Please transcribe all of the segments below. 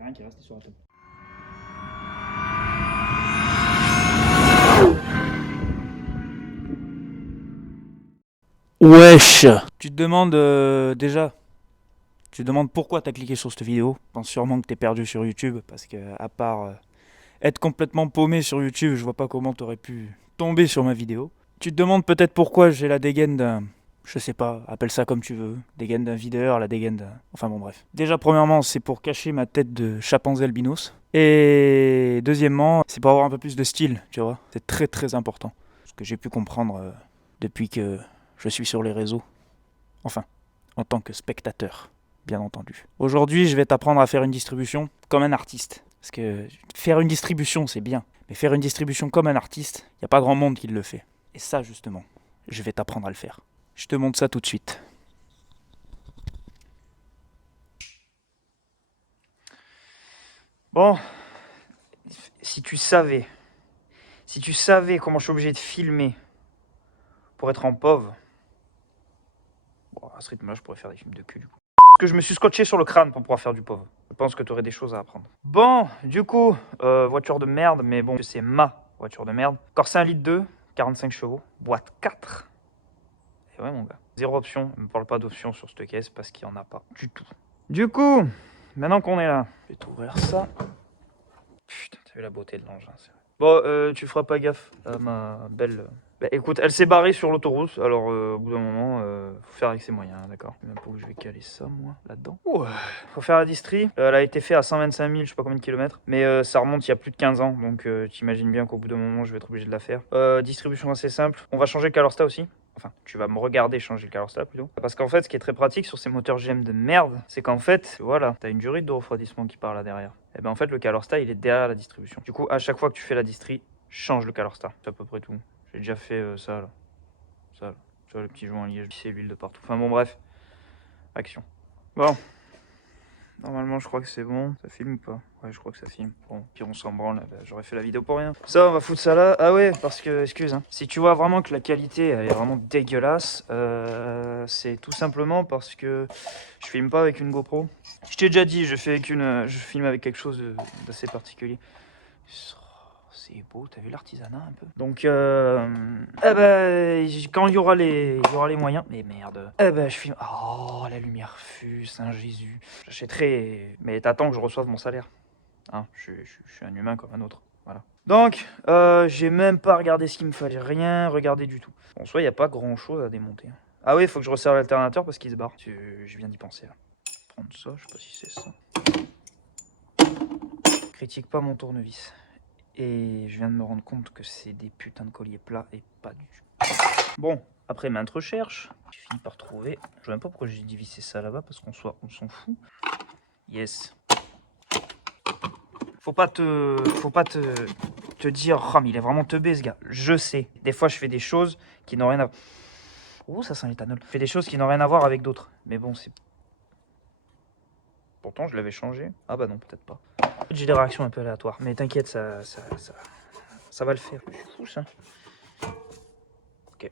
n'y a rien qui est resté sur la table. Wesh! Tu te demandes déjà, tu te demandes pourquoi t'as cliqué sur cette vidéo. Je pense sûrement que t'es perdu sur YouTube parce que à part être complètement paumé sur YouTube, je vois pas comment t'aurais pu tomber sur ma vidéo. Tu te demandes peut-être pourquoi j'ai la dégaine d'un, je sais pas, appelle ça comme tu veux, dégaine d'un videur, la dégaine d'un... Enfin bon bref. Déjà premièrement, c'est pour cacher ma tête de chimpanzé albinos. Et deuxièmement, c'est pour avoir un peu plus de style, tu vois. C'est très très important. Ce que j'ai pu comprendre depuis que je suis sur les réseaux. Enfin, en tant que spectateur, bien entendu. Aujourd'hui, je vais t'apprendre à faire une distribution comme un artiste. Parce que faire une distribution, c'est bien. Mais faire une distribution comme un artiste, il n'y a pas grand monde qui le fait. Et ça, justement, je vais t'apprendre à le faire. Je te montre ça tout de suite. Bon, si tu savais comment je suis obligé de filmer pour être en pauvre, bon, à ce rythme-là, je pourrais faire des films de cul, du coup. Que je me suis scotché sur le crâne pour pouvoir faire du pauvre. Je pense que tu aurais des choses à apprendre. Bon, du coup, voiture de merde, mais bon, c'est ma voiture de merde. Corsa 1,2 litre, 45 chevaux, boîte 4. Et ouais, mon gars. Zéro option, ne me parle pas d'option sur cette caisse parce qu'il n'y en a pas du tout. Du coup, maintenant qu'on est là, je vais t'ouvrir ça. Putain, t'as vu la beauté de l'engin, c'est vrai. Bon, tu feras pas gaffe à ma belle... Bah écoute, elle s'est barrée sur l'autoroute, alors au bout d'un moment, faut faire avec ses moyens, d'accord. Même pas où je vais caler ça, moi, là-dedans. Ouais. Faut faire la distri. Elle a été faite à 125 000, je sais pas combien de kilomètres, mais ça remonte il y a plus de 15 ans, donc t'imagines bien qu'au bout d'un moment, je vais être obligé de la faire. Distribution assez simple. On va changer le Calorsta aussi. Enfin, tu vas me regarder changer le Calorsta plutôt. Parce qu'en fait, ce qui est très pratique sur ces moteurs GM de merde, c'est qu'en fait, voilà, t'as une durite de refroidissement qui part là derrière. Et ben en fait, le Calorsta, il est derrière la distribution. Du coup, à chaque fois que tu fais la distri, change le Calorsta. C'est à peu près tout. J'ai déjà fait ça là. Ça là. Tu vois le petit joint en liège, c'est l'huile de partout. Enfin bon bref. Action. Bon. Normalement je crois que c'est bon. Ça filme ou pas? Ouais, je crois que ça filme. Bon, puis on s'en branle, bah, j'aurais fait la vidéo pour rien. Ça, on va foutre ça là. Ah ouais, parce que, excuse, hein. Si tu vois vraiment que la qualité elle est vraiment dégueulasse, c'est tout simplement parce que je filme pas avec une GoPro. Je t'ai déjà dit, je filme avec quelque chose d'assez particulier. C'est beau, t'as vu l'artisanat un peu. Donc, quand il y aura les moyens, mais merde, je filme. Oh, la lumière fut, Saint Jésus. J'achèterai, mais t'attends que je reçoive mon salaire. Hein, je suis un humain comme un autre. Voilà. Donc, j'ai même pas regardé ce qu'il me fallait, rien regardé du tout. Bon, soit il n'y a pas grand chose à démonter. Ah oui, il faut que je resserre l'alternateur parce qu'il se barre. Je viens d'y penser là. Prendre ça, je sais pas si c'est ça. Critique pas mon tournevis. Et je viens de me rendre compte que c'est des putains de colliers plats et pas du tout. Bon, après maintes recherches, j'ai fini par trouver. Je sais même pas pourquoi j'ai divisé ça là-bas parce qu'on s'en fout. Yes. Faut pas te dire, oh mais il est vraiment teubé ce gars. Je sais. Des fois je fais des choses qui n'ont rien à... Oh ça sent l'éthanol. Je fais des choses qui n'ont rien à voir avec d'autres. Mais bon c'est... Pourtant je l'avais changé. Ah bah non peut-être pas. J'ai des réactions un peu aléatoires. Mais t'inquiète ça va le faire. C'est fou ça. Ok. Il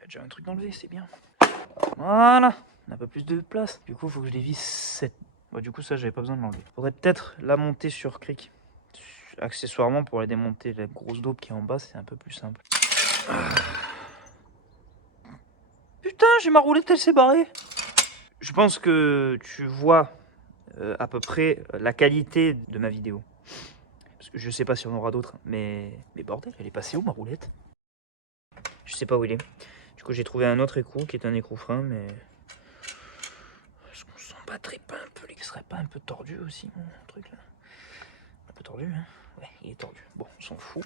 y a déjà un truc d'enlever, c'est bien. Voilà. On a un peu plus de place. Du coup, il faut que je dévisse 7. Bon, du coup, ça, j'avais pas besoin de l'enlever. Faudrait peut-être la monter sur cric. Accessoirement, pour aller démonter la grosse daube qui est en bas, c'est un peu plus simple. Putain, j'ai ma roulette, elle s'est barrée. Je pense que tu vois à peu près la qualité de ma vidéo. Parce que je sais pas si on aura d'autres, mais bordel, elle est passée où ma roulette? Je sais pas où il est. Du coup, j'ai trouvé un autre écrou qui est un écrou frein, mais est-ce qu'on s'en battrait pas un peu? Il serait pas un peu tordu aussi, mon truc là? Un peu tordu, hein? Ouais, il est tordu. Bon, on s'en fout.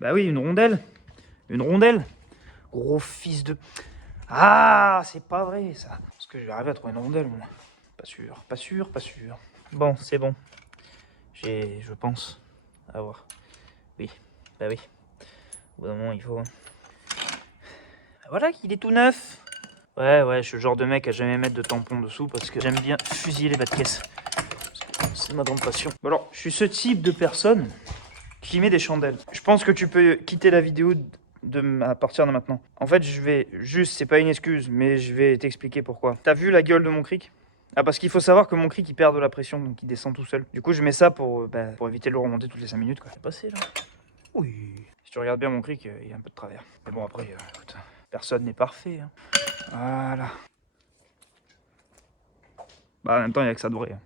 Bah oui, une rondelle. Une rondelle. Gros fils de... Ah, c'est pas vrai ça. Parce que je vais arriver à trouver une rondelle, moi. Pas sûr, pas sûr, pas sûr. Bon, c'est bon. Je pense, avoir. Oui, bah oui. Au bout d'un moment, il faut... Voilà, il est tout neuf. Ouais, je suis le genre de mec à jamais mettre de tampon dessous parce que j'aime bien fusiller les bas de caisse. C'est ma grande passion. Bon alors, je suis ce type de personne qui met des chandelles. Je pense que tu peux quitter la vidéo à partir de maintenant. En fait, c'est pas une excuse, mais je vais t'expliquer pourquoi. T'as vu la gueule de mon cric? Ah, parce qu'il faut savoir que mon cric il perd de la pression, donc il descend tout seul. Du coup, je mets ça pour éviter de le remonter toutes les 5 minutes, quoi. C'est passé là? Oui. Si tu regardes bien mon cric, il y a un peu de travers. Mais bon, après, écoute, personne n'est parfait. Hein. Voilà. Bah, en même temps, il n'y a que ça de vrai. Hein.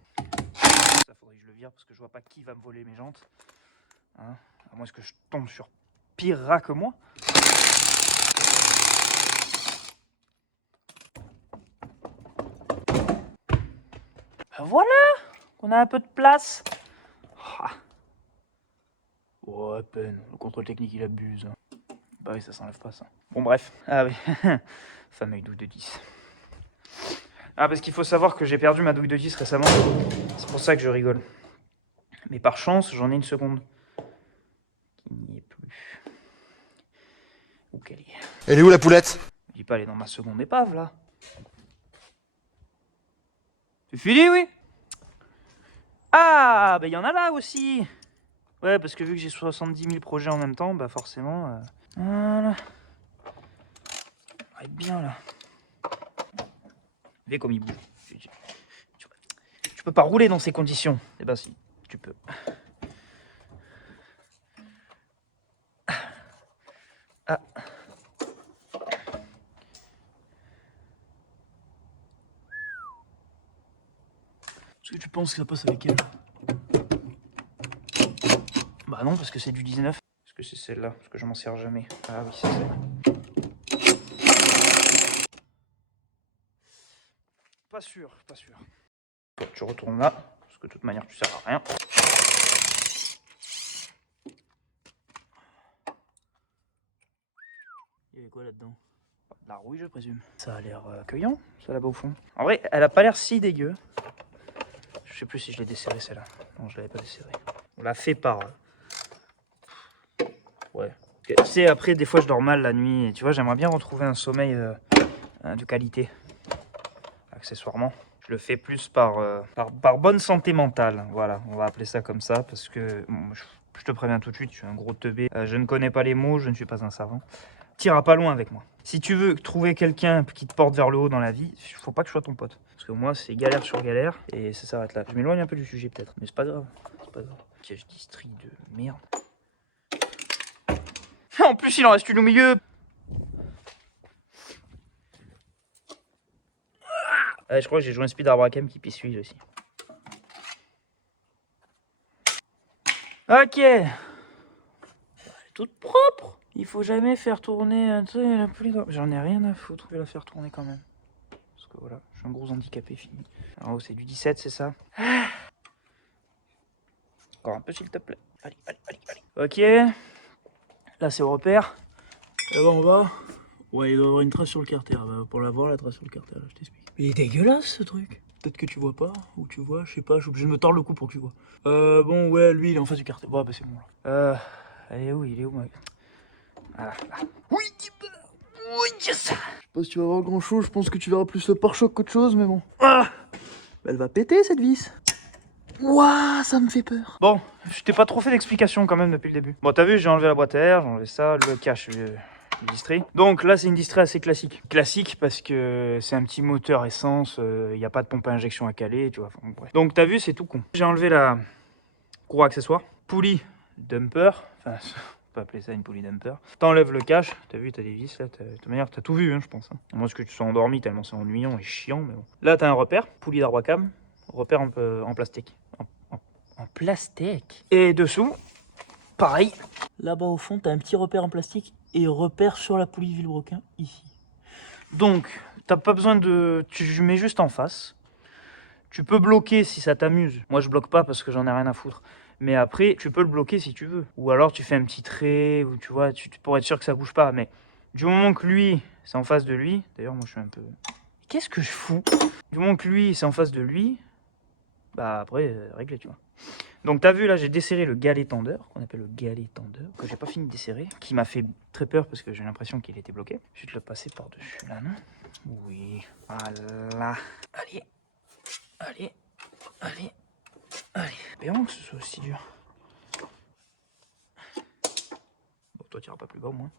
Ça, faudrait que je le vire parce que je vois pas qui va me voler mes jantes. Hein, à moins que je tombe sur pire rat que moi. Voilà, on a un peu de place. Ah. Oh, à peine, le contrôle technique il abuse. Bah oui, ça s'enlève pas ça. Bon, bref. Ah oui, fameux douille de 10. Ah, parce qu'il faut savoir que j'ai perdu ma douille de 10 récemment. C'est pour ça que je rigole. Mais par chance, j'en ai une seconde. Qui n'y est plus. Où qu'elle est? Elle est où la poulette? Je dis pas, elle est dans ma seconde épave là. C'est fini, oui? Ah, bah il y en a là aussi. Ouais, parce que vu que j'ai 70 000 projets en même temps, bah forcément. Voilà. On va être bien là. Vous voyez comme il bouge. Tu peux pas rouler dans ces conditions. Eh ben si, tu peux. Ah. Est-ce que tu penses que ça passe avec elle? Bah non, parce que c'est du 19. Est-ce que c'est celle-là? Parce que je m'en sers jamais. Ah oui, c'est celle-là. Pas sûr, pas sûr. Toi, tu retournes là, parce que de toute manière, tu sers à rien. Il y avait quoi là-dedans? De la rouille, je présume. Ça a l'air accueillant, ça là-bas au fond. En vrai, elle a pas l'air si dégueu. Je sais plus si je l'ai desserrée celle-là. Non, je l'avais pas desserrée. On l'a fait par... Ouais. Tu sais, après, des fois, je dors mal la nuit. Et tu vois, j'aimerais bien retrouver un sommeil de qualité. Accessoirement. Je le fais plus par bonne santé mentale. Voilà, on va appeler ça comme ça. Parce que, bon, je te préviens tout de suite, je suis un gros teubé. Je ne connais pas les mots, je ne suis pas un savant. T'iras pas loin avec moi. Si tu veux trouver quelqu'un qui te porte vers le haut dans la vie, il faut pas que je sois ton pote. Parce que moi, c'est galère sur galère. Et ça s'arrête là. Je m'éloigne un peu du sujet peut-être. Mais c'est pas grave. C'est pas grave. Piège distri de merde. En plus, il en reste une au milieu. Ah, je crois que j'ai joué un speed Arbracam qui pisse suivre aussi. Ok. Elle est toute propre. Il faut jamais faire tourner un truc la pluie. J'en ai rien à foutre. Je vais la faire tourner quand même. Parce que voilà, je suis un gros handicapé fini. En haut, c'est du 17, c'est ça? Encore un peu, s'il te plaît. Allez, allez, allez, allez. Ok. Là, c'est au repère. Là-bas, en bas. Ouais, il doit y avoir une trace sur le carter. Bah, pour la voir, la trace sur le carter, là, je t'explique. Il est dégueulasse, ce truc. Peut-être que tu vois pas, ou tu vois, je sais pas, je suis obligé de me tordre le cou pour que tu vois. Bon, ouais, lui, il est en face du carter. Bon, bah, c'est bon, là. Il est où, mec? Voilà, là. Oui, oui, yes. Je sais pas si tu vas voir grand chose, je pense que tu verras plus le pare-choc qu'autre chose, mais bon. Ah. Elle va péter cette vis. Ouah, ça me fait peur. Bon, je t'ai pas trop fait d'explications quand même depuis le début. Bon, t'as vu, j'ai enlevé la boîte à air, j'ai enlevé ça, le cache, le distrait. Donc là, c'est une distrait assez classique. Classique parce que c'est un petit moteur essence, il n'y a pas de pompe à injection à caler, tu vois. Enfin, bref. Donc t'as vu, c'est tout con. J'ai enlevé la cour accessoire, poulie dumper, enfin, on peut appeler ça une poulie dumper. T'enlèves le cache, t'as vu, t'as des vis là, de toute manière, t'as tout vu, hein, je pense. Hein. À moins que tu sois endormi tellement c'est ennuyant et chiant, mais bon. Là, t'as un repère, poulie d'Arbracam, repère en plastique. En plastique. Et dessous, pareil. Là-bas au fond, tu as un petit repère en plastique et repère sur la poulie Villebrequin ici. Donc, t'as pas besoin de... Tu mets juste en face. Tu peux bloquer si ça t'amuse. Moi, je bloque pas parce que j'en ai rien à foutre. Mais après, tu peux le bloquer si tu veux. Ou alors, tu fais un petit trait, ou tu vois, pour être sûr que ça bouge pas. Mais du moment que lui, c'est en face de lui... D'ailleurs, moi, je suis un peu... Qu'est-ce que je fous? Du moment que lui, c'est en face de lui... Bah, après, réglé, tu vois. Donc t'as vu là, j'ai desserré le galet tendeur, qu'on appelle le galet tendeur, que j'ai pas fini de desserrer, qui m'a fait très peur parce que j'ai l'impression qu'il était bloqué. Je vais te le passer par-dessus là, non? Oui, voilà. Allez, allez, allez, allez. Espérons que ce soit aussi dur. Bon, toi t'iras pas plus bas au moins.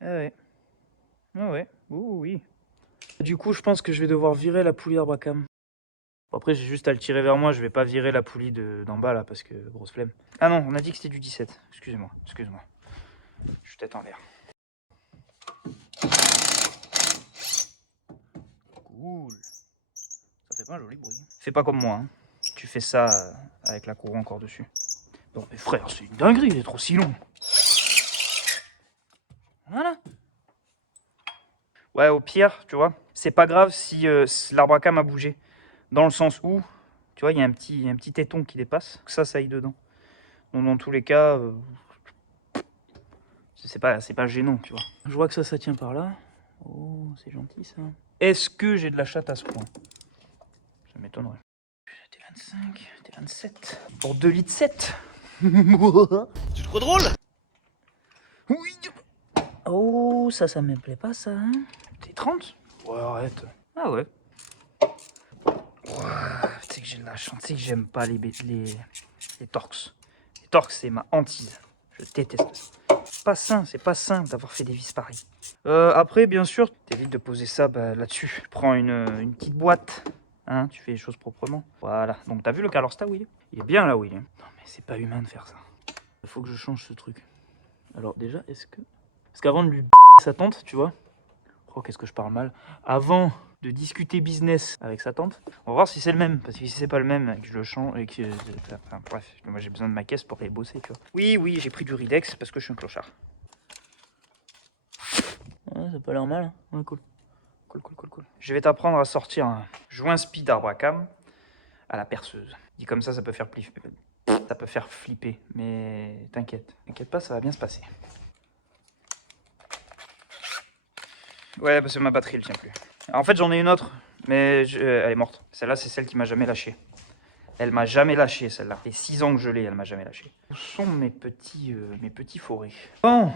Ah ouais. Ah ouais. Ouh, oui. Du coup, je pense que je vais devoir virer la poulie d'Arbacam. Bon, après, j'ai juste à le tirer vers moi. Je vais pas virer la poulie d'en bas là parce que grosse flemme. Ah non, on a dit que c'était du 17. Excusez-moi, excuse-moi. Je suis tête en l'air. Cool. Ça fait pas un joli bruit. Fais pas comme moi. Hein. Tu fais ça avec la cour encore dessus. Non mais frère, c'est une dinguerie d'être aussi long. Voilà. Ouais, au pire, tu vois, c'est pas grave si l'arbre à cam a bougé. Dans le sens où, tu vois, il y a un petit téton qui dépasse. Que ça aille dedans. Donc dans tous les cas, c'est pas gênant, tu vois. Je vois que ça tient par là. Oh, c'est gentil ça. Est-ce que j'ai de la chatte à ce point? Ça m'étonnerait. T25, T27. Pour 2 litres 7. C'est trop drôle. Oui. Oh, ça me plaît pas ça. Hein. T30. Ouais, arrête. Ah ouais. Tu sais que j'ai de la chance, tu sais que j'aime pas les Torx. Les Torx, c'est ma hantise. Je déteste ça. C'est pas sain d'avoir fait des vis pareilles. Après, bien sûr, t'évites de poser ça là-dessus. Tu prends une petite boîte, hein, tu fais les choses proprement. Voilà. Donc t'as vu le Carlorsta où il est? Il est bien là où il est. Non mais c'est pas humain de faire ça. Il faut que je change ce truc. Alors déjà, parce qu'avant de lui sa tante, tu vois. Oh, qu'est-ce que je parle mal. Avant de discuter business avec sa tante, on va voir si c'est le même. Parce que si c'est pas le même, que je le change et que. Enfin, bref, moi j'ai besoin de ma caisse pour aller bosser, tu vois. Oui, j'ai pris du Ridex parce que je suis un clochard. Ouais, ça a pas l'air mal. Hein. Ouais, cool. Cool. Je vais t'apprendre à sortir un joint speed Arbacam à la perceuse. Dit comme ça peut faire flipper. Ça peut faire flipper, mais t'inquiète pas, ça va bien se passer. Ouais, parce que ma batterie, elle tient plus. En fait, j'en ai une autre, mais elle est morte. Celle-là, c'est celle qui m'a jamais lâché. Elle m'a jamais lâché, celle-là. Ça fait 6 ans que je l'ai, elle m'a jamais lâché. Où sont mes petits forêts? Bon,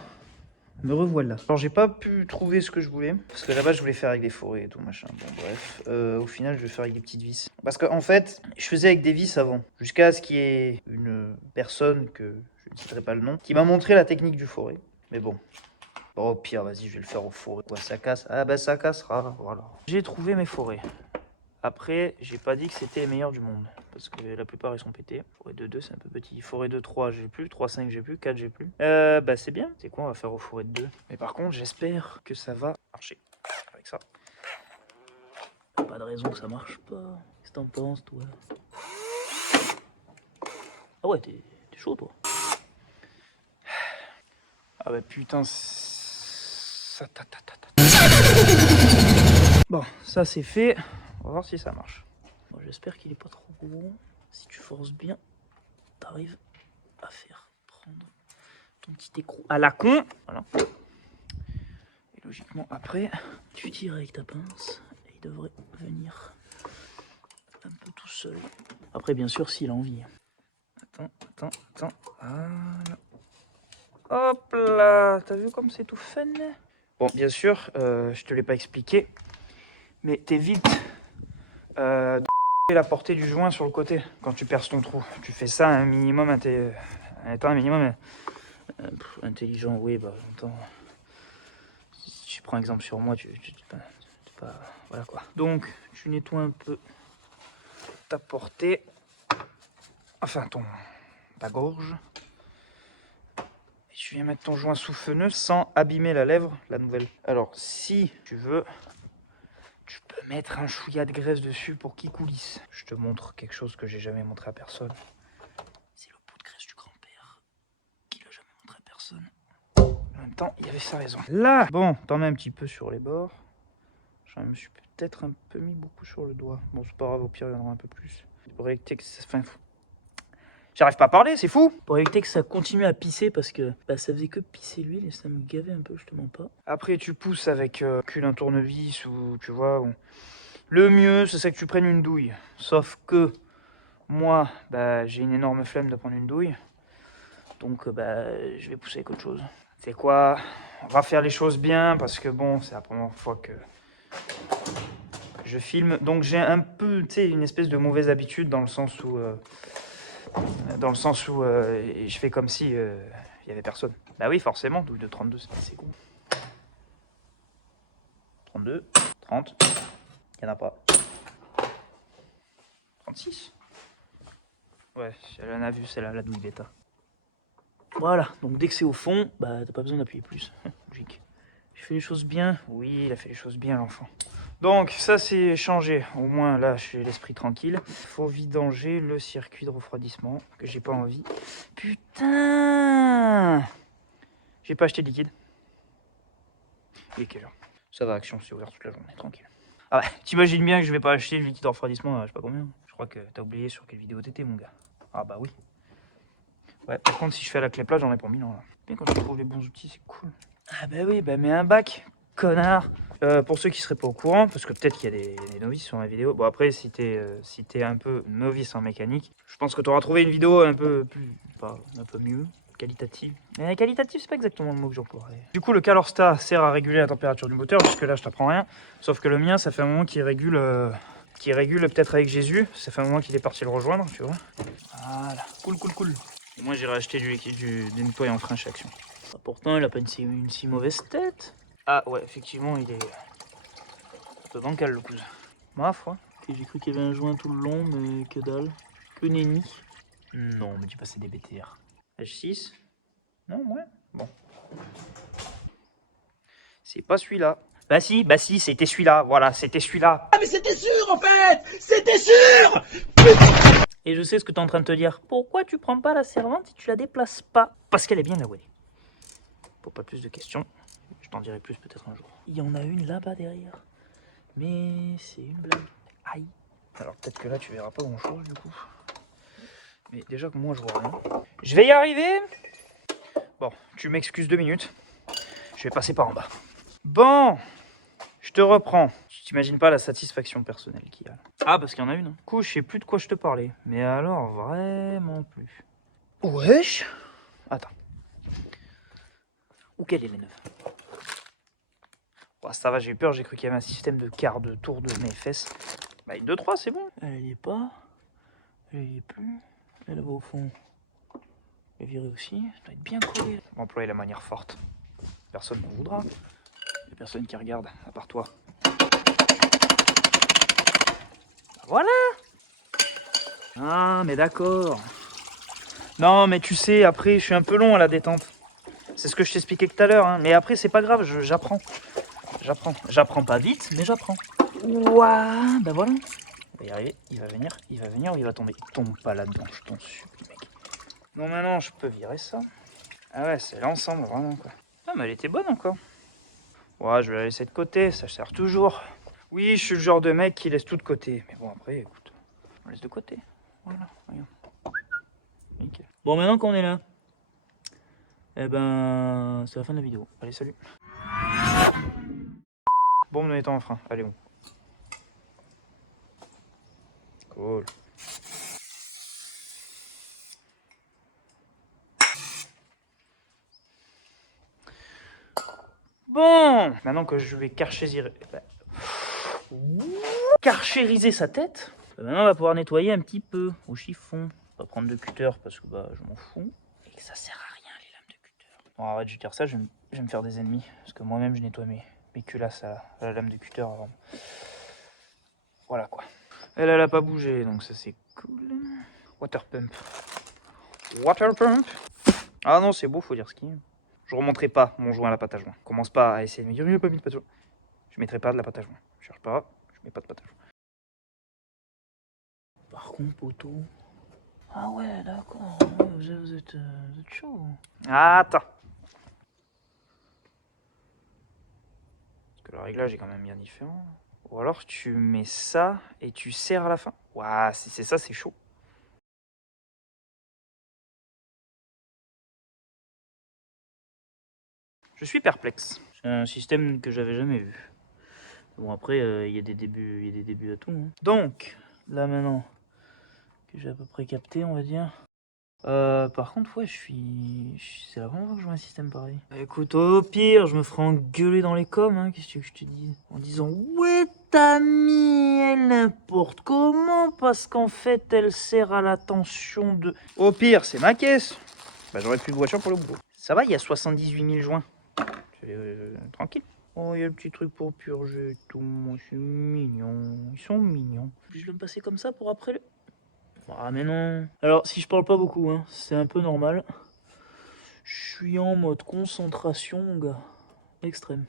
me revoilà. Alors, j'ai pas pu trouver ce que je voulais, parce que là-bas, je voulais faire avec des forêts et tout, machin. Bon, bref. Au final, je vais faire avec des petites vis. Parce qu'en fait, je faisais avec des vis avant, jusqu'à ce qu'il y ait une personne, que je ne citerai pas le nom, qui m'a montré la technique du forêt. Mais bon, bon, au pire, vas-y, je vais le faire au forêt. Quoi, ça casse? Ah bah ça cassera, voilà. J'ai trouvé mes forêts. Après, j'ai pas dit que c'était les meilleurs du monde. Parce que la plupart, ils sont pétés. Forêt 2, c'est un peu petit. Forêt 2, 3, j'ai plus. 3, 5, j'ai plus. 4, j'ai plus. Bah c'est bien. C'est quoi, on va faire au forêt 2. Mais par contre, j'espère que ça va marcher. Avec ça. Pas de raison que ça marche pas. Qu'est-ce que t'en penses, toi? Ah ouais, t'es chaud, toi. Ah bah putain, ça Bon, ça c'est fait. On va voir si ça marche. Bon, j'espère qu'il est pas trop gros. Si tu forces bien, t'arrives à faire prendre ton petit écrou à la con. Voilà. Et logiquement, après, tu tires avec ta pince et il devrait venir un peu tout seul. Après, bien sûr, s'il a envie. Attends. Voilà. Hop là, t'as vu comme c'est tout fun? Bon, bien sûr, je te l'ai pas expliqué, mais t'évites de la portée du joint sur le côté quand tu perces ton trou. Tu fais ça un minimum, un minimum intelligent, oui, bah en même temps, si tu prends exemple sur moi, tu pas, voilà quoi. Donc, tu nettoies un peu ta portée, enfin ta gorge. Et tu viens mettre ton joint sous feneux sans abîmer la lèvre, la nouvelle. Alors, si tu veux, tu peux mettre un chouïa de graisse dessus pour qu'il coulisse. Je te montre quelque chose que j'ai jamais montré à personne. C'est le pot de graisse du grand-père qu'il a jamais montré à personne. En même temps, il avait sa raison. Là, bon, t'en mets un petit peu sur les bords. Je me suis peut-être un peu mis beaucoup sur le doigt. Bon, c'est pas grave, au pire, il y en aura un peu plus. Pour éviter que ça... Enfin, j'arrive pas à parler, c'est fou. Pour éviter que ça continue à pisser, parce que bah, ça faisait que pisser l'huile et ça me gavait un peu, je te mens pas. Après, tu pousses avec un tournevis ou tu vois... Ou... Le mieux, c'est que tu prennes une douille. Sauf que moi, bah, j'ai une énorme flemme de prendre une douille. Donc, bah, je vais pousser avec autre chose. C'est quoi? On va faire les choses bien parce que bon, c'est la première fois que je filme. Donc, j'ai un peu, tu sais, une espèce de mauvaise habitude dans le sens où je fais comme si il y avait personne. Bah oui, forcément, douille de 32, c'est cool. 32, 30. Il n'y en a pas. 36. Ouais, elle en a vu celle-là, la douille bêta. Voilà, donc dès que c'est au fond, bah t'as pas besoin d'appuyer plus. Logique. J'ai fait les choses bien. Oui, il a fait les choses bien, l'enfant. Donc ça c'est changé. Au moins là, j'ai l'esprit tranquille. Faut vidanger le circuit de refroidissement que j'ai pas envie. Putain, j'ai pas acheté de liquide. Il est quelle heure? Ça va, Action, c'est ouvert toute la journée, tranquille. Ah ouais, t'imagines bien que je vais pas acheter le liquide de refroidissement, je sais pas combien. Je crois que t'as oublié sur quelle vidéo t'étais, mon gars. Ah bah oui. Ouais, par contre, si je fais à la clé plate, j'en ai pour 1000 ans là. Bien quand tu trouves les bons outils, c'est cool. Ah bah oui, bah mets un bac, connard. Pour ceux qui seraient pas au courant, parce que peut-être qu'il y a des novices sur la vidéo. Bon après, si t'es un peu novice en mécanique, je pense que tu auras trouvé une vidéo un peu plus, pas, un peu mieux, qualitative. Mais qualitative, c'est pas exactement le mot que j'emploierais. Du coup, le Calorsta sert à réguler la température du moteur. Jusque là, je t'apprends rien. Sauf que le mien, ça fait un moment qu'il régule, peut-être avec Jésus. Ça fait un moment qu'il est parti le rejoindre, tu vois. Voilà, cool, cool, cool. Et moi, j'irai acheter du nettoyant frein chez Action. Pourtant, il a pas une si mauvaise tête. Ah ouais, effectivement, il est un peu bancal le cousin. Ma foi. Okay, j'ai cru qu'il y avait un joint tout le long, mais que dalle. Que nenni. Non, mais tu passais des BTR. H6. Non, ouais. Bon. C'est pas celui-là. Bah si, c'était celui-là. Voilà, c'était celui-là. Ah mais c'était sûr en fait. C'était sûr. Et je sais ce que tu es en train de te dire. Pourquoi tu prends pas la servante si tu la déplaces pas? Parce qu'elle est bien là où elle est. Pour pas plus de questions. Je t'en dirai plus peut-être un jour. Il y en a une là-bas derrière. Mais c'est une blague. Aïe. Alors peut-être que là tu verras pas grand chose du coup. Mais déjà que moi je vois rien. Je vais y arriver. Bon, tu m'excuses 2 minutes. Je vais passer par en bas. Bon, je te reprends. Tu t'imagines pas la satisfaction personnelle qu'il y a. Ah, parce qu'il y en a une. Du coup, je sais plus de quoi je te parlais. Mais alors, vraiment plus. Wesh. Attends. Où quelle est les neuve? Oh, ça va, j'ai eu peur, j'ai cru qu'il y avait un système de quart de tour de mes fesses. Bah, une 2-3, c'est bon. Elle y est pas. Elle y est plus. Elle va au fond. Elle virée aussi. Ça doit être bien collé. On va employer la manière forte. Personne ne voudra. Il n'y a personne qui regarde, à part toi. Voilà. Ah, mais d'accord. Non, mais tu sais, après, je suis un peu long à la détente. C'est ce que je t'expliquais tout à l'heure. Hein. Mais après, c'est pas grave, j'apprends. J'apprends pas vite, mais j'apprends. Ouah, bah voilà. Il va y arriver, il va venir ou il va tomber. Il tombe pas là-dedans, je t'en supplie, mec. Non, maintenant, je peux virer ça. Ah ouais, c'est l'ensemble, vraiment, quoi. Ah, mais elle était bonne encore. Ouais, je vais la laisser de côté, ça sert toujours. Oui, je suis le genre de mec qui laisse tout de côté. Mais bon, après, écoute, on laisse de côté. Voilà, regarde. Nickel. Bon, maintenant qu'on est là, eh ben, c'est la fin de la vidéo. Allez, salut. Bon, nous étant en frein. Allez, on. Cool. Bon, maintenant que je vais karchériser sa tête, maintenant on va pouvoir nettoyer un petit peu au chiffon. Pas prendre de cutter parce que bah je m'en fous. Et que ça sert à rien les lames de cutter. Bon, arrête, je vais dire ça, je vais me faire des ennemis. Parce que moi-même je nettoie mes culasses à la lame de cutter avant. Voilà quoi. Elle a pas bougé donc ça c'est cool. Water pump. Water pump. Ah non, c'est beau, faut dire ce qu'il y a. Je remonterai pas mon joint à la pâte à joint. Commence pas à essayer de me dire, il n'y a pas mis de pâte à joint. Je mettrai pas de la pâte à joint. Je cherche pas, je mets pas de pâte à joint. Par contre, poteau. Ah ouais, d'accord. Vous êtes chaud. Attends. Parce que le réglage est quand même bien différent. Ou alors tu mets ça et tu serres à la fin. Ouah, si c'est ça, c'est chaud. Je suis perplexe. C'est un système que j'avais jamais vu. Bon après, il y a des débuts à tout. Hein. Donc, là maintenant que j'ai à peu près capté, on va dire. Par contre, ouais, c'est la première fois que je vois un système pareil. Bah, écoute, au pire, je me ferai engueuler dans les coms, hein, qu'est-ce que je te dis? En disant, ouais, t'as mis elle n'importe comment, parce qu'en fait, elle sert à la tension de... Au pire, c'est ma caisse. Bah, j'aurais plus de voiture pour le boulot. Ça va, il y a 78 000 joints. Tranquille. Oh, il y a le petit truc pour purger et tout. C'est mignon. Ils sont mignons. Je vais me passer comme ça pour après le... Ah, mais non. Alors, si je parle pas beaucoup, hein, c'est un peu normal. Je suis en mode concentration, mon gars. Extrême.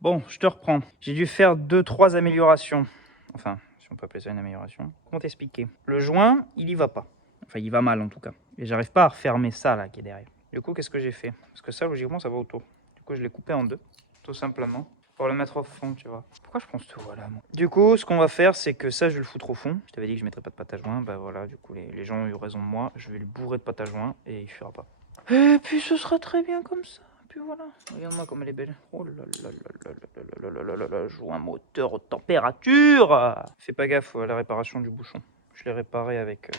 Bon, je te reprends. J'ai dû faire 2-3 améliorations. Enfin, si on peut appeler ça une amélioration. Comment t'expliquer? Le joint, il y va pas. Enfin, il va mal en tout cas. Et j'arrive pas à refermer ça là qui est derrière. Du coup, qu'est-ce que j'ai fait? Parce que ça, logiquement, ça va autour. Du coup, je l'ai coupé en deux, tout simplement. Pour le mettre au fond, tu vois. Pourquoi je prends ce tour là, moi? Du coup, ce qu'on va faire, c'est que ça, je vais le foutre au fond. Je t'avais dit que je mettrais pas de pâte à joint. Bah voilà, du coup, les gens ont eu raison de moi. Je vais le bourrer de pâte à joint et il fuira pas. Et puis, ce sera très bien comme ça. Puis voilà, regarde-moi comme elle est belle. Oh là là là là là là là là là là, joint moteur haute température. Fais pas gaffe à la réparation du bouchon. Je l'ai réparé avec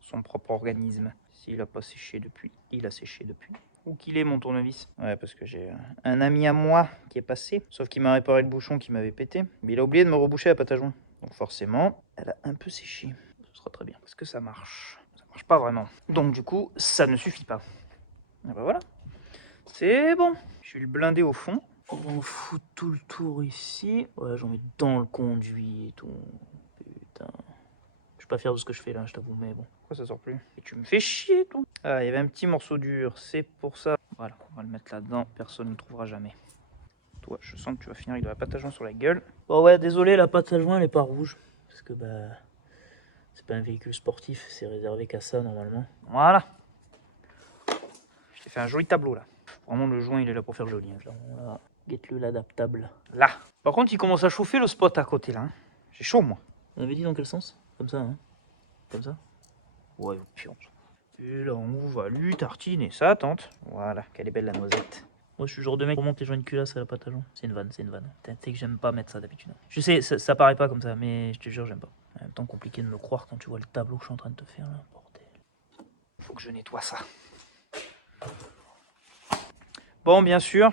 son propre organisme. S'il a pas séché depuis, il a séché depuis. Où qu'il est mon tournevis? Ouais, parce que j'ai un ami à moi qui est passé, sauf qu'il m'a réparé le bouchon qui m'avait pété. Mais il a oublié de me reboucher la pâte à joint. Donc forcément, elle a un peu séché. Ce sera très bien, parce que ça marche. Ça marche pas vraiment. Donc du coup, ça ne suffit pas. Et ben voilà. C'est bon. Je vais le blinder au fond. On va foutre tout le tour ici. Ouais, j'en mets dans le conduit et tout. Putain. Je suis pas fier de ce que je fais là, je t'avoue, mais bon. Pourquoi ça sort plus? Et tu me fais chier, toi. Ah, il y avait un petit morceau dur, c'est pour ça. Voilà, on va le mettre là-dedans, personne ne le trouvera jamais. Toi, je sens que tu vas finir avec de la pâte à joint sur la gueule. Bon ouais, désolé, la pâte à joint, elle est pas rouge. Parce que, bah... c'est pas un véhicule sportif, c'est réservé qu'à ça, normalement. Voilà. Je t'ai fait un joli tableau, là. Vraiment, le joint, il est là pour faire joli. Hein. Voilà. Get-le l'adaptable. Là. Par contre, il commence à chauffer le spot à côté, là. Hein. J'ai chaud, moi. On avait dit dans quel sens? Comme ça, hein? Comme ça? Ouais, puis on... Et là, on va lui tartiner sa tante. Voilà, qu'elle est belle, la noisette. Moi, je suis le genre de mec qui remonte les joints de culasse à la pâte à joint. C'est une vanne, c'est une vanne. Tu sais que j'aime pas mettre ça d'habitude. Je sais, ça paraît pas comme ça, mais je te jure, j'aime pas. En même temps, compliqué de me croire quand tu vois le tableau que je suis en train de te faire, là. Bordel. Faut que je nettoie ça. Bon, bien sûr,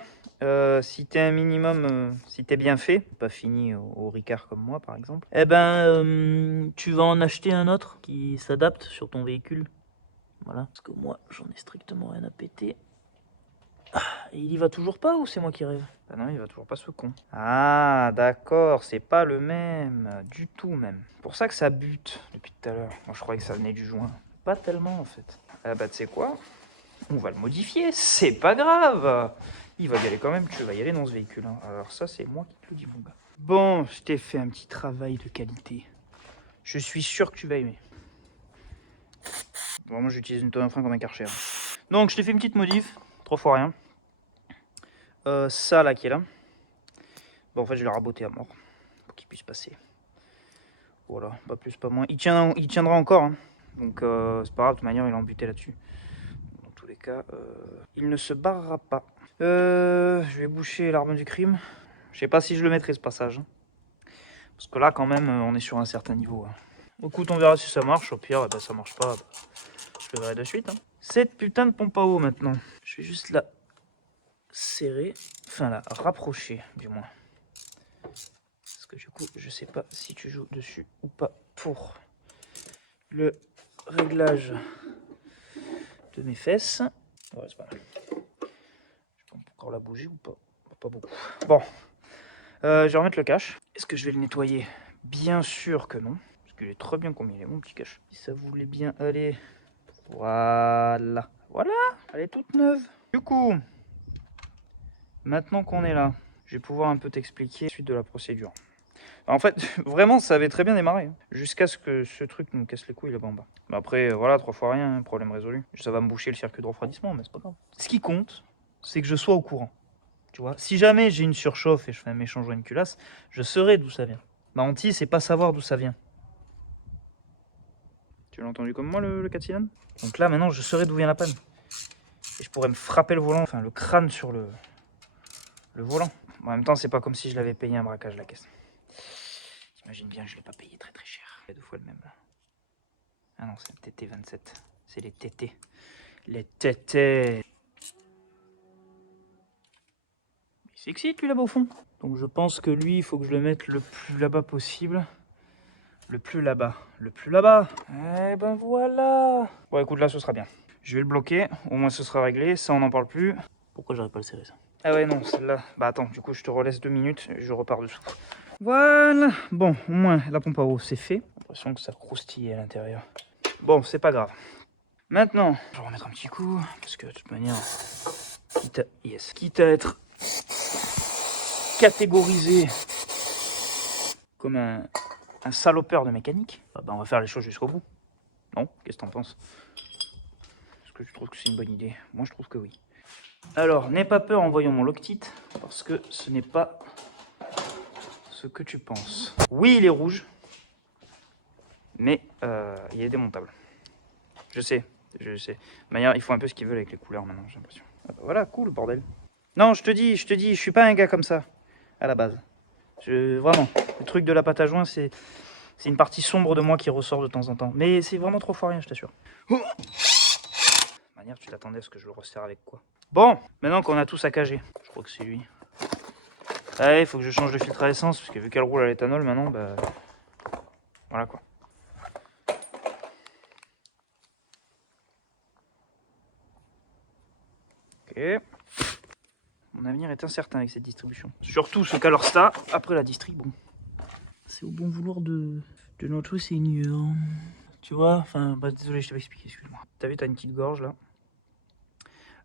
si t'es un minimum, si t'es bien fait, pas fini au Ricard comme moi par exemple, eh ben tu vas en acheter un autre qui s'adapte sur ton véhicule. Voilà, parce que moi j'en ai strictement rien à péter. Et il y va toujours pas ou c'est moi qui rêve? Bah non, il va toujours pas ce con. Ah d'accord, c'est pas le même, du tout même. Pour ça que ça bute depuis tout à l'heure. Moi je croyais que ça venait du joint. Pas tellement en fait. Ah bah tu sais quoi? On va le modifier, c'est pas grave. Il va y aller quand même, tu vas y aller dans ce véhicule. Hein. Alors ça, c'est moi qui te le dis, mon gars. Bon, je t'ai fait un petit travail de qualité. Je suis sûr que tu vas aimer. Vraiment, j'utilise une tonne à frein comme un Karcher. Donc, je t'ai fait une petite modif, 3 fois rien. Ça, là, qui est là. Bon, en fait, je l'ai raboté à mort. Pour qu'il puisse passer. Voilà, pas plus, pas moins. Il tiendra encore. Hein. Donc, c'est pas grave, de toute manière, il est embuté là-dessus. Dans tous les cas, il ne se barrera pas. Je vais boucher l'arme du crime. Je sais pas si je le mettrai ce passage. Hein. Parce que là, quand même, on est sur un certain niveau. Hein. Écoute, on verra si ça marche. Au pire, eh ben, ça marche pas. Bah, je le verrai de suite. Hein. Cette putain de pompe à eau maintenant. Je vais juste la serrer. Enfin, la rapprocher, du moins. Parce que du coup, je sais pas si tu joues dessus ou pas pour le réglage de mes fesses. Ouais, c'est pas mal. Je peux encore la bouger ou pas? Pas beaucoup. Bon. Je vais remettre le cache. Est-ce que je vais le nettoyer? Bien sûr que non. Parce qu'il est très bien comme il est, mon petit cache. Si ça voulait bien aller. Voilà. Voilà. Elle est toute neuve. Du coup, maintenant qu'on est là, je vais pouvoir un peu t'expliquer la suite de la procédure. En fait, vraiment, ça avait très bien démarré. Hein, jusqu'à ce que ce truc nous casse les couilles là-bas en bas. Mais après, voilà, 3 fois rien, hein, problème résolu. Ça va me boucher le circuit de refroidissement, mais c'est pas grave. Ce qui compte, c'est que je sois au courant. Tu vois, si jamais j'ai une surchauffe et je fais un méchant joint de culasse, je saurai d'où ça vient. Ma hantise, c'est pas savoir d'où ça vient. Tu l'as entendu comme moi, le 4 cylindres? Donc là, maintenant, je saurai d'où vient la panne. Et je pourrais me frapper le volant, enfin le crâne sur le volant. En même temps, c'est pas comme si je l'avais payé un braquage, la caisse. J'imagine bien que je l'ai pas payé très très cher. Il y a 2 fois le même. Ah non, c'est le TT27. C'est les TT. Les TT. Il s'excite, lui, là-bas au fond. Donc je pense que lui, il faut que je le mette le plus là-bas possible. Le plus là-bas. Le plus là-bas. Eh ben voilà. Bon, écoute, là, ce sera bien. Je vais le bloquer. Au moins, ce sera réglé. Ça, on n'en parle plus. Pourquoi j'aurais pas le serré, ça? Ah ouais, non, celle-là. Bah attends, du coup, je te relaisse 2 minutes et je repars dessous. Voilà. Bon, au moins, la pompe à eau, c'est fait. J'ai l'impression que ça croustille à l'intérieur. Bon, c'est pas grave. Maintenant, je vais remettre un petit coup, parce que de toute manière, quitte à être catégorisé comme un salopeur de mécanique, bah, on va faire les choses jusqu'au bout. Non? Qu'est-ce que t'en penses? Est-ce que tu trouves que c'est une bonne idée? Moi, je trouve que oui. Alors, n'aie pas peur en voyant mon Loctite, parce que ce n'est pas ce que tu penses. Oui, il est rouge, mais il est démontable. Je sais. De manière, ils font un peu ce qu'ils veulent avec les couleurs maintenant, j'ai l'impression. Ah bah voilà, cool, bordel. Non, je te dis, je suis pas un gars comme ça, à la base. Vraiment, le truc de la pâte à joint, c'est une partie sombre de moi qui ressort de temps en temps. Mais c'est vraiment trop fort rien, je t'assure. De manière, tu t'attendais à ce que je le resserre avec quoi? Bon, maintenant qu'on a tout saccagé, je crois que c'est lui. Ah, il faut que je change de filtre à essence, parce que vu qu'elle roule à l'éthanol maintenant, bah... Voilà quoi. Ok. Mon avenir est incertain avec cette distribution. Surtout ce qu'Alorsta, après la distri, bon. C'est au bon vouloir de notre seigneur. Tu vois, enfin, bah désolé, je t'avais expliqué, excuse-moi. T'as vu, t'as une petite gorge là.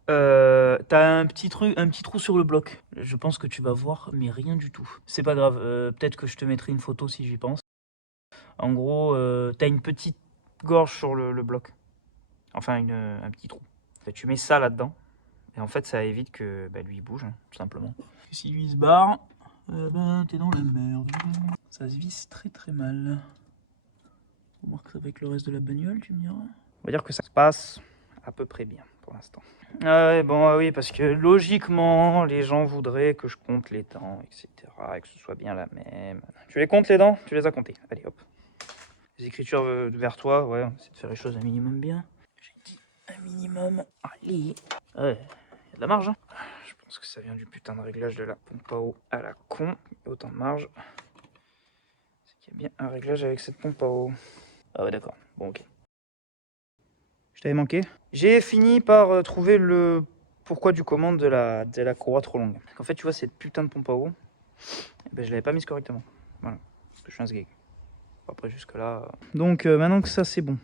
T'as un petit trou sur le bloc. Je pense que tu vas voir, mais rien du tout. C'est pas grave, peut-être que je te mettrai une photo si j'y pense. En gros, t'as une petite gorge sur le bloc. Enfin, un petit trou. Tu mets ça là-dedans. Et en fait, ça évite que lui il bouge, hein, tout simplement. Si lui il se barre, ben t'es dans la merde. Ça se visse très très mal. On remarque avec le reste de la bagnole, tu me diras. On va dire que ça se passe à peu près bien pour l'instant. Ah ouais, bon, oui, parce que logiquement, les gens voudraient que je compte les dents, etc. Et que ce soit bien la même. Tu les comptes les dents? Tu les as comptées. Allez, hop. Les écritures vers toi, ouais, on essaie de faire les choses un minimum bien. J'ai dit un minimum. Allez. Ouais, il y a de la marge, hein. Je pense que ça vient du putain de réglage de la pompe à eau à la con. Il y a autant de marge. C'est qu'il y a bien un réglage avec cette pompe à eau. Ah ouais, d'accord. Bon, ok. Je t'avais manqué. J'ai fini par trouver le pourquoi du comment de la courroie trop longue. En fait, tu vois, cette putain de pompe à eau, eh ben, je l'avais pas mise correctement. Voilà, parce que je suis un sgeg. Après, jusque-là. Donc, maintenant que ça, c'est bon.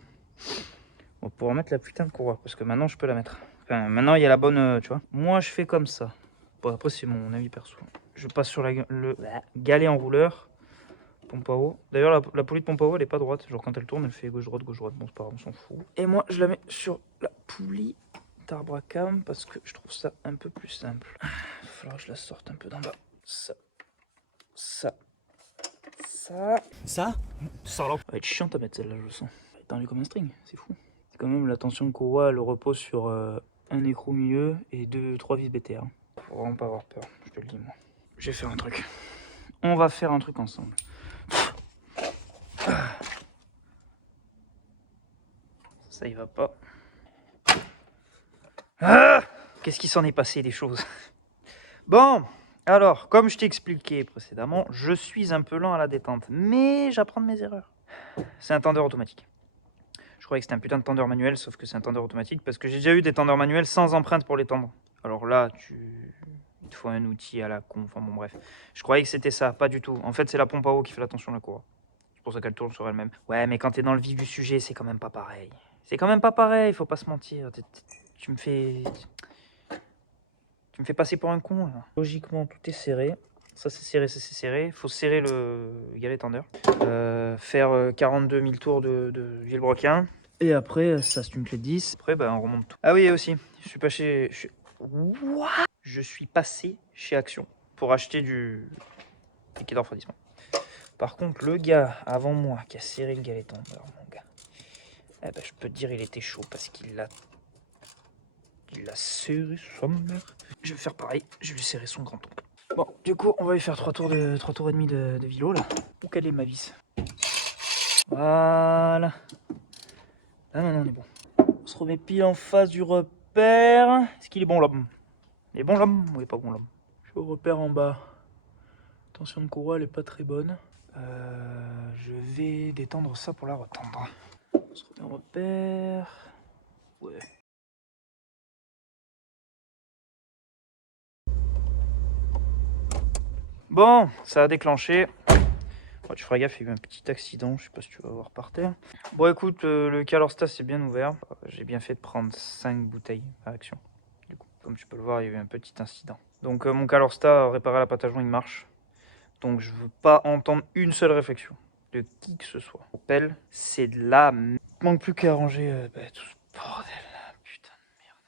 On va pouvoir mettre la putain de courroie, parce que maintenant, je peux la mettre. Enfin, maintenant, il y a la bonne, tu vois. Moi, je fais comme ça. Bon, après, c'est mon avis perso. Je passe sur le galet enrouleur. Pompe à eau. D'ailleurs, la poulie de pompe à eau, elle est pas droite. Genre, quand elle tourne, elle fait gauche-droite, gauche-droite. Bon, c'est pas grave, on s'en fout. Et moi, je la mets sur la poulie d'arbre à cam parce que je trouve ça un peu plus simple. Il va falloir que je la sorte un peu d'en bas. Ça. Ça. Ça. Ça? Ça va être chiant à mettre celle-là, je le sens. Elle va être tendue comme un string, c'est fou. C'est quand même la tension de courroie, elle repose sur un écrou au milieu et 3 vis BTR. Faut vraiment pas avoir peur, je te le dis, moi. Je vais faire un truc. On va faire un truc ensemble. Ça y va pas. Ah, qu'est-ce qui s'en est passé des choses? Bon, alors, comme je t'ai expliqué précédemment, je suis un peu lent à la détente, mais j'apprends de mes erreurs. C'est un tendeur automatique. Je croyais que c'était un putain de tendeur manuel, sauf que c'est un tendeur automatique, parce que j'ai déjà eu des tendeurs manuels sans empreinte pour les tendre. Alors là, il te faut un outil à la con, enfin bon bref. Je croyais que c'était ça, pas du tout. En fait, c'est la pompe à eau qui fait la tension de la courroie. C'est pour ça qu'elle tourne sur elle-même. Ouais, mais quand t'es dans le vif du sujet, c'est quand même pas pareil. C'est quand même pas pareil, faut pas se mentir. Tu me fais... Tu me fais passer pour un con, là. Logiquement, tout est serré. Ça, c'est serré, ça, c'est serré. Il faut serrer le galet tendeur. Faire 42 000 tours de vilebrequin. Et après, ça, c'est une clé de 10. Après, on remonte tout. Ah oui, aussi, je suis pas chez... What? Je suis passé chez Action pour acheter du liquide de refroidissement. Par contre, le gars avant moi qui a serré le galet tendeur, mon gars, eh ben, je peux te dire, il était chaud parce qu'il l'a serré sa mère. Je vais faire pareil, je vais serrer son grand-oncle. Bon, du coup, on va lui faire 3 tours et demi de vilo, là. Où qu'elle est, ma vis? Voilà. Ah non, on est bon. On se remet pile en face du repère. Est-ce qu'il est bon, l'homme? Il est bon, l'homme ou il est pas bon, l'homme? Je suis au repère en bas. Tension de courroie, elle est pas très bonne. Je vais détendre ça pour la retendre. On se remet en repère. Ouais. Bon, ça a déclenché. Bon, tu feras gaffe, il y a eu un petit accident, je sais pas si tu vas voir par terre. Bon écoute, le Calorsta c'est bien ouvert. J'ai bien fait de prendre 5 bouteilles à Action. Du coup, comme tu peux le voir, il y a eu un petit incident. Donc mon Calorsta réparé à la pâte à joint, il marche. Donc je veux pas entendre une seule réflexion de qui que ce soit. Pelle, c'est de la merde. Il manque plus qu'à ranger tout ce bordel là, putain de merde.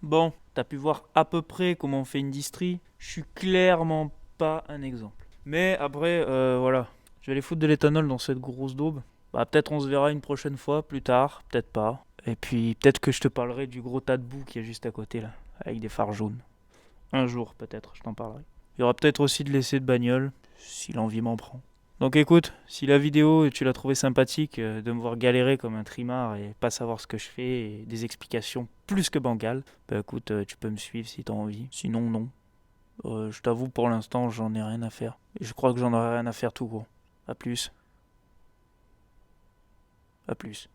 Bon, t'as pu voir à peu près comment on fait une distrie. Je suis clairement pas un exemple. Mais après, voilà. Je vais aller foutre de l'éthanol dans cette grosse daube. Bah, peut-être on se verra une prochaine fois, plus tard, peut-être pas. Et puis peut-être que je te parlerai du gros tas de boue qui est juste à côté là, avec des phares jaunes. Un jour peut-être, je t'en parlerai. Il y aura peut-être aussi de l'essai de bagnole, si l'envie m'en prend. Donc écoute, si la vidéo tu l'as trouvée sympathique, de me voir galérer comme un trimard et pas savoir ce que je fais, et des explications plus que bancales, bah écoute, tu peux me suivre si t'as envie. Sinon, non. Je t'avoue, pour l'instant, j'en ai rien à faire. Et je crois que j'en aurai rien à faire tout court. A plus. A plus.